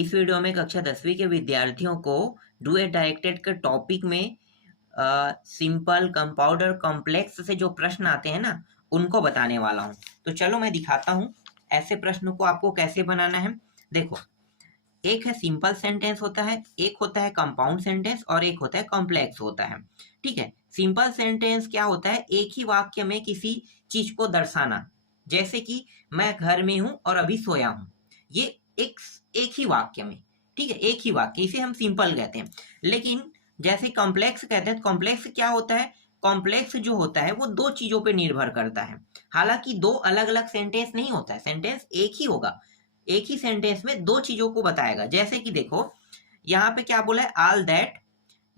इस वीडियो में कक्षा 10वीं के विद्यार्थियों को डू ए डायरेक्टेड के टॉपिक में सिंपल, कंपाउंड और कॉम्प्लेक्स से जो प्रश्न आते हैं ना, उनको बताने वाला हूँ। तो चलो मैं दिखाता हूँ ऐसे प्रश्न को आपको कैसे बनाना है। देखो, एक है सिंपल सेंटेंस होता है, एक होता है कंपाउंड सेंटेंस और एक होता है कॉम्प्लेक्स होता है। ठीक है, सिंपल सेंटेंस क्या होता है? एक ही वाक्य में किसी चीज को दर्शाना, जैसे कि मैं घर में हूं और अभी सोया हूं। ये एक एक ही वाक्य में, ठीक है, एक ही वाक्य, इसे हम सिंपल कहते हैं। लेकिन जैसे कॉम्प्लेक्स कहते हैं, कॉम्प्लेक्स क्या होता है? कॉम्प्लेक्स जो होता है वो दो चीजों पे निर्भर करता है। हालांकि दो अलग अलग सेंटेंस नहीं होता है, सेंटेंस एक ही होगा, एक ही सेंटेंस में दो चीजों को बताएगा। जैसे कि देखो, यहाँ पे क्या बोला है? All that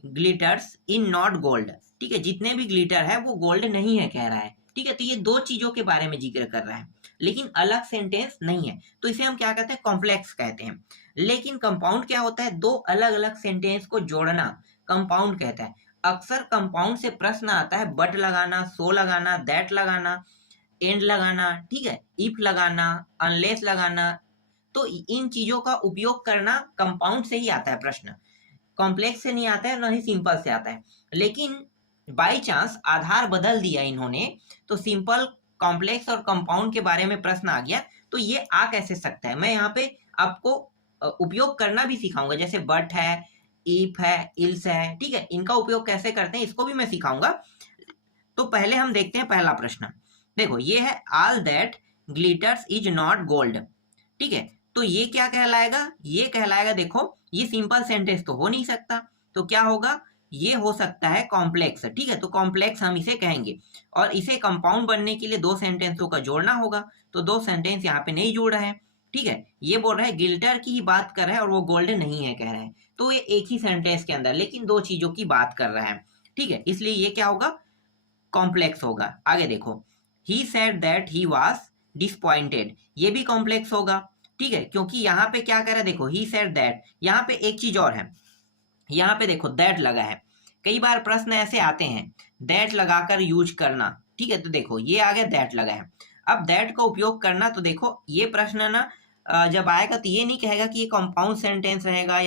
glitters in not gold. ठीक है, जितने भी ग्लिटर है वो गोल्ड नहीं है कह रहा है। ठीक है, तो ये दो चीजों के बारे में जिक्र कर रहा है, लेकिन अलग सेंटेंस नहीं है, तो इसे हम क्या कहते हैं? कॉम्प्लेक्स कहते हैं। लेकिन कंपाउंड क्या होता है? दो अलग अलग सेंटेंस को जोड़ना कंपाउंड कहता है। अक्सर कंपाउंड से प्रश्न आता है बट लगाना, सो लगाना, दैट लगाना, एंड लगाना, ठीक है, इफ लगाना, अनलेस लगाना। तो इन चीजों का उपयोग करना कंपाउंड से ही आता है प्रश्न, कॉम्प्लेक्स से नहीं आता है, ना ही सिंपल से आता है। लेकिन बाई चांस आधार बदल दिया इन्होंने, तो सिंपल, कॉम्प्लेक्स और कंपाउंड के बारे में प्रश्न आ गया, तो ये आ कैसे सकता है? मैं यहाँ पे आपको उपयोग करना भी सिखाऊंगा, जैसे बट है, इफ है, इल्स है, ठीक है, इनका उपयोग कैसे करते हैं इसको भी मैं सिखाऊंगा। तो पहले हम देखते हैं पहला प्रश्न। देखो, ये है all that glitters is not gold. ठीक है, तो ये क्या कहलाएगा? ये कहलाएगा, देखो, ये सिंपल सेंटेंस तो हो नहीं सकता, तो क्या होगा? ये हो सकता है कॉम्प्लेक्स। ठीक है, तो कॉम्प्लेक्स हम इसे कहेंगे। और इसे कंपाउंड बनने के लिए दो सेंटेंसों का जोड़ना होगा, तो दो सेंटेंस यहाँ पे नहीं जुड़ रहा है। ठीक है, ये बोल रहा है गिल्टर की ही बात कर रहा है और वो गोल्ड नहीं है कह रहा है, तो ये एक ही सेंटेंस के अंदर लेकिन दो चीजों की बात कर रहा है। ठीक है, इसलिए ये क्या होगा? कॉम्प्लेक्स होगा। आगे देखो, he said that he was disappointed, ये भी कॉम्प्लेक्स होगा। ठीक है, क्योंकि यहाँ पे क्या कर रहा है? देखो, ही सेड दैट, यहाँ पे एक चीज और है, यहाँ पे देखो दैट लगा है। कई बार प्रश्न ऐसे आते हैं दैट लगाकर यूज करना। ठीक है, तो देखो ये आ गया, दैट लगा है। अब दैट का उपयोग करना, तो देखो ये प्रश्न ना जब आएगा तो ये नहीं कहेगा कि ये कंपाउंड सेंटेंस रहेगा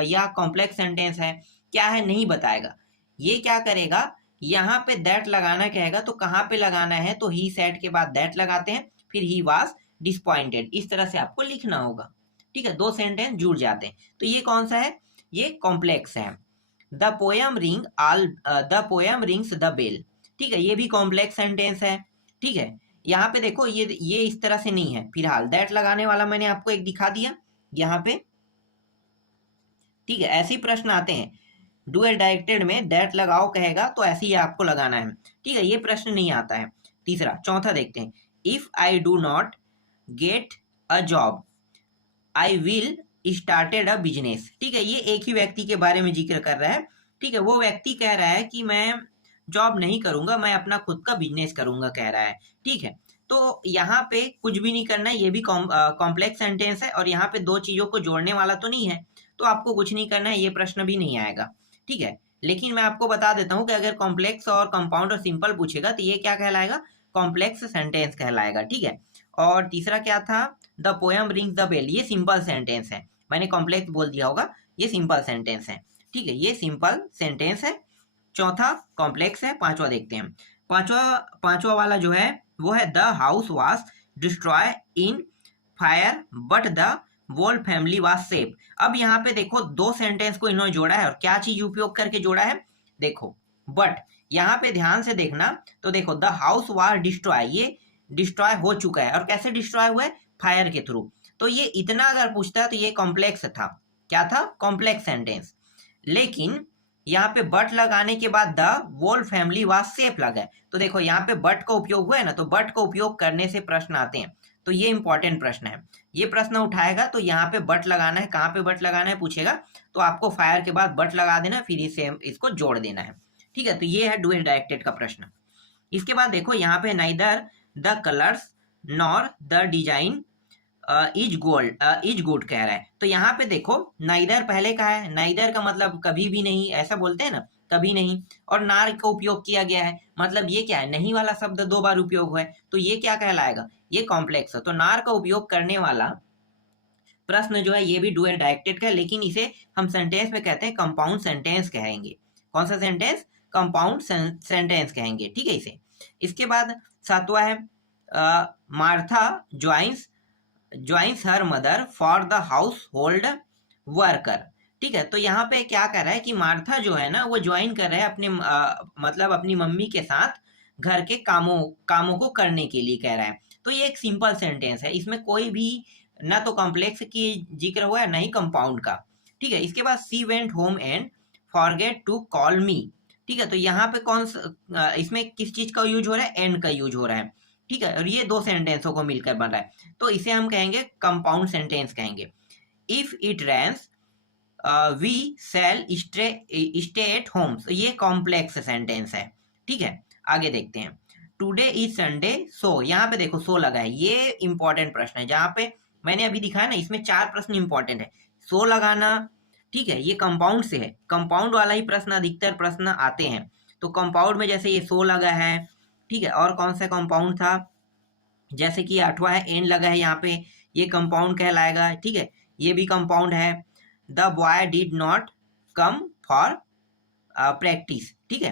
या कॉम्प्लेक्स सेंटेंस है, क्या है नहीं बताएगा। ये क्या करेगा? यहाँ पे दैट लगाना कहेगा, तो कहाँ पे लगाना है? तो ही सेड के बाद दैट लगाते हैं, फिर ही वाज डिसपॉइंटेड, इस तरह से आपको लिखना होगा। ठीक है, दो सेंटेंस जुड़ जाते हैं, तो ये कौन सा है? ये कॉम्प्लेक्स है। The poem rings the bell. ठीक है, ये भी कॉम्प्लेक्स सेंटेंस है। ठीक है, यहाँ पे देखो ये इस तरह से नहीं है, फिलहाल दैट लगाने वाला मैंने आपको एक दिखा दिया यहाँ पे। ठीक है, ऐसे ही प्रश्न आते हैं, डू ए डायरेक्टेड में दैट लगाओ कहेगा तो ऐसे ही आपको लगाना है। ठीक है, ये प्रश्न नहीं आता है। तीसरा, चौथा देखते हैं, if I do not get a job I will started a business. ठीक है, ये एक ही व्यक्ति के बारे में जिक्र कर रहा है। ठीक है, वो व्यक्ति कह रहा है कि मैं जॉब नहीं करूंगा, मैं अपना खुद का बिजनेस करूंगा कह रहा है। ठीक है, तो यहाँ पे कुछ भी नहीं करना है, ये भी कॉम्प्लेक्स सेंटेंस है और यहाँ पे दो चीजों को जोड़ने वाला तो नहीं है, तो आपको कुछ नहीं करना है, ये प्रश्न भी नहीं आएगा। ठीक है, लेकिन मैं आपको बता देता हूँ कि अगर कॉम्प्लेक्स और कंपाउंड और सिंपल पूछेगा तो ये क्या कहलाएगा? कॉम्प्लेक्स सेंटेंस कहलाएगा। ठीक है, और तीसरा क्या था? The poem rings the bell, ये सिंपल सेंटेंस है, मैंने कॉम्प्लेक्स बोल दिया होगा, ये सिंपल सेंटेंस है। ठीक है, ये सिंपल सेंटेंस है। चौथा कॉम्प्लेक्स है। पांचवा देखते हैं, पांचवा पांचवा वाला जो है वो है the house was destroy in fire but the whole family was safe. अब यहाँ पे देखो दो सेंटेंस को इन्होंने जोड़ा है, और क्या चीज उपयोग करके जोड़ा है? देखो, बट यहाँ पे ध्यान से देखना, तो देखो द हाउस वाज डिस्ट्रॉय, ये डिस्ट्रॉय हो चुका है, और कैसे डिस्ट्रॉय हुआ है? फायर के थ्रू। तो ये इतना अगर पूछता है तो ये कॉम्प्लेक्स था। क्या था? Complex sentence. लेकिन यहाँ पे बट लगाने के बाद the whole family was safe लगा है, तो देखो यहाँ पे बट का उपयोग हुआ है ना, तो बट का उपयोग करने से प्रश्न आते हैं, तो ये इंपॉर्टेंट प्रश्न है। ये प्रश्न उठाएगा तो यहाँ पे बट लगाना है, कहाँ पे बट लगाना है पूछेगा, तो आपको फायर के बाद बट लगा देना, फिर इसे इसको जोड़ देना है। ठीक है, तो ये है डू डायरेक्टेड का प्रश्न। इसके बाद देखो यहाँ पे neither the colours nor the design is good कह रहा है, तो यहाँ पे देखो नाइदर पहले का है, नाइदर का मतलब कभी भी नहीं, ऐसा बोलते हैं ना, कभी नहीं, और नार का उपयोग किया गया है, मतलब ये क्या है? नहीं वाला शब्द दो बार उपयोग हुआ है, तो ये क्या कहलाएगा? ये कॉम्प्लेक्स है। तो नार का उपयोग करने वाला प्रश्न जो है ये भी डुअल डायरेक्टेड का है, लेकिन इसे हम सेंटेंस में कहते हैं कंपाउंड सेंटेंस कहेंगे। कौन सा सेंटेंस? कंपाउंड सेंटेंस कहेंगे, ठीक है इसे। इसके बाद सातवां है Martha joins her mother for the house hold worker. ठीक है, तो यहाँ पे क्या कर रहा है कि मार्था जो है ना वो ज्वाइन कर रहा है अपने मतलब अपनी मम्मी के साथ घर के कामों को करने के लिए कह रहा है। तो ये एक सिंपल सेंटेंस है, इसमें कोई भी ना तो कॉम्प्लेक्स की जिक्र हुआ है ना ही कंपाउंड का। ठीक है, इसके बाद she went home and forget to call me. ठीक है, तो यहाँ पे कौन सा इसमें किस चीज का यूज हो रहा है? एंड का यूज हो रहा है। ठीक है, और ये दो सेंटेंसों को मिलकर बन रहा है, तो इसे हम कहेंगे कंपाउंड सेंटेंस कहेंगे। If it rains we shall stay at home, तो ये कॉम्प्लेक्स सेंटेंस है। ठीक है, आगे देखते हैं। टुडे इज संडे सो, यहाँ पे देखो सो लगा है, ये इंपॉर्टेंट प्रश्न है। जहाँ पे मैंने अभी दिखाया ना, इसमें 4 प्रश्न इंपॉर्टेंट है। सो लगाना, ठीक है, ये कंपाउंड से है, कंपाउंड वाला ही प्रश्न अधिकतर प्रश्न आते हैं। तो कंपाउंड में जैसे ये सो लगा है, ठीक है, और कौन सा कंपाउंड था? जैसे कि 8वां है एंड लगा है यहाँ पे, ये कंपाउंड कहलाएगा। ठीक है, ये भी कंपाउंड है। The boy did not come for practice. ठीक है,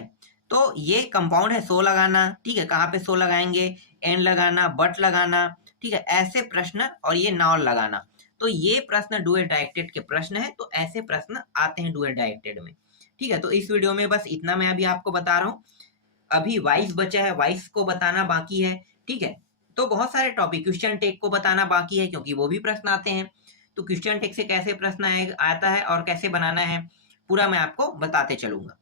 तो ये कंपाउंड है, सो लगाना। ठीक है, कहाँ पे सो लगाएंगे? एंड लगाना, बट लगाना। ठीक है, ऐसे प्रश्न, और ये नॉन लगाना। तो ये प्रश्न डुअल डायरेक्टेड के प्रश्न है, तो ऐसे प्रश्न आते हैं डुअल डायरेक्टेड में। ठीक है, तो इस वीडियो में बस इतना मैं अभी आपको बता रहा हूँ। अभी वाइस बचा है, वाइस को बताना बाकी है। ठीक है, तो बहुत सारे टॉपिक, क्वेश्चन टेक को बताना बाकी है, क्योंकि वो भी प्रश्न आते हैं। तो क्वेश्चन टेक से कैसे प्रश्न आता है और कैसे बनाना है, पूरा मैं आपको बताते चलूंगा।